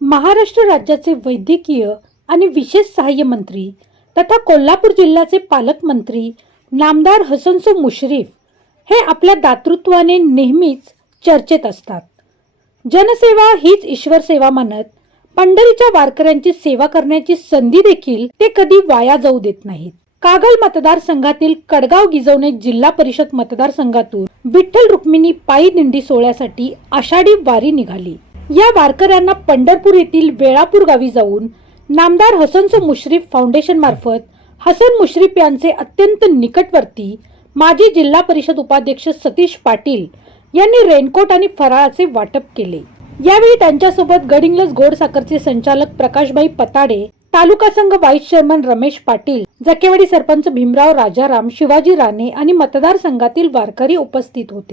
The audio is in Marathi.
महाराष्ट्र राज्याचे वैद्यकीय आणि विशेष सहाय्य मंत्री तथा कोल्हापूर जिल्ह्याचे पालकमंत्री नामदार हसनसो मुश्रीफ हे आपल्या दातृत्वाने नेहमीच चर्चेत असतात. जनसेवा हीच ईश्वर सेवा मानत पंढरीच्या वारकऱ्यांची सेवा करण्याची संधी देखील ते कधी वाया जाऊ देत नाहीत. कागल मतदारसंघातील कडगाव गिजवणे जिल्हा परिषद मतदारसंघातून विठ्ठल रुक्मिणी पायी दिंडी सोहळ्यासाठी आषाढी वारी निघाली. या वारकऱ्यांना पंढरपूर येथील वेळापूर गावी जाऊन नामदार हसनसो मुश्रीफ फाउंडेशन मार्फत हसन मुश्रीफ यांचे अत्यंत निकटवर्ती माजी जिल्हा परिषद उपाध्यक्ष सतीश पाटील यांनी रेनकोट आणि फराळाचे वाटप केले. यावेळी त्यांच्यासोबत गडिंगलज गोड साखरचे संचालक प्रकाशभाई पताडे तालुका संघ व्हाईस चेअरमन रमेश पाटील जकेवाडी सरपंच भीमराव राजाराम शिवाजी राणे आणि मतदारसंघातील वारकरी उपस्थित होते.